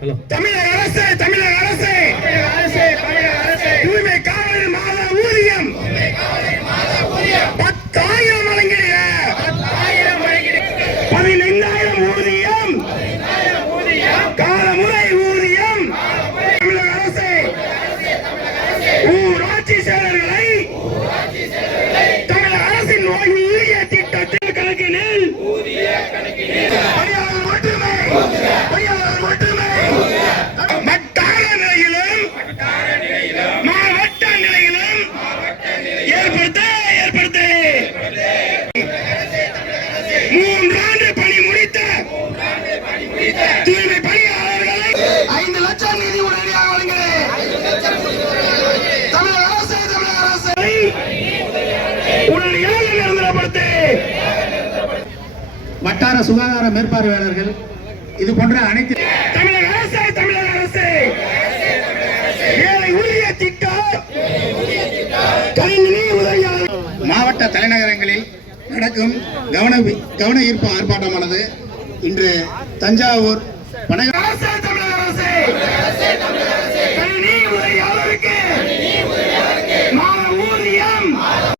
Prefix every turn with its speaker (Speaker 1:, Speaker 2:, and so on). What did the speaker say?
Speaker 1: Hello.
Speaker 2: தமிழக அரசு தமிழக அரசு. தூய்மை காவலர் மாத ஊதியம். பத்தாயிரம் வழங்கிய பதினைந்தாயிரம் ஊதியம். காலமுறை ஊதியம். தமிழக அரசு. ஊராட்சி செயலர்களை தமிழக அரசின் ஓய்வூதிய திட்டத்தின் கணக்கினில். பணியாளர் மட்டுமே தூய்மை பணியாளர்களை ஐந்து லட்சம் நிதி உடனடியாக வழங்குகிறேன். தமிழக அரசு தமிழக அரசு. உடனடியாக நிரந்தரப்படுத்து.
Speaker 3: வட்டார சுகாதார மேற்பார்வையாளர்கள் இது போன்ற அனைத்து
Speaker 2: தமிழக அரசு தமிழக அரசு. ஏழை ஊதிய திட்டம். உதவியாளர்.
Speaker 3: மாவட்ட தலைநகரங்களில் நடக்கும் கவன கவன ஈர்ப்பு ஆர்ப்பாட்டமானது இன்று தஞ்சாவூர் பனக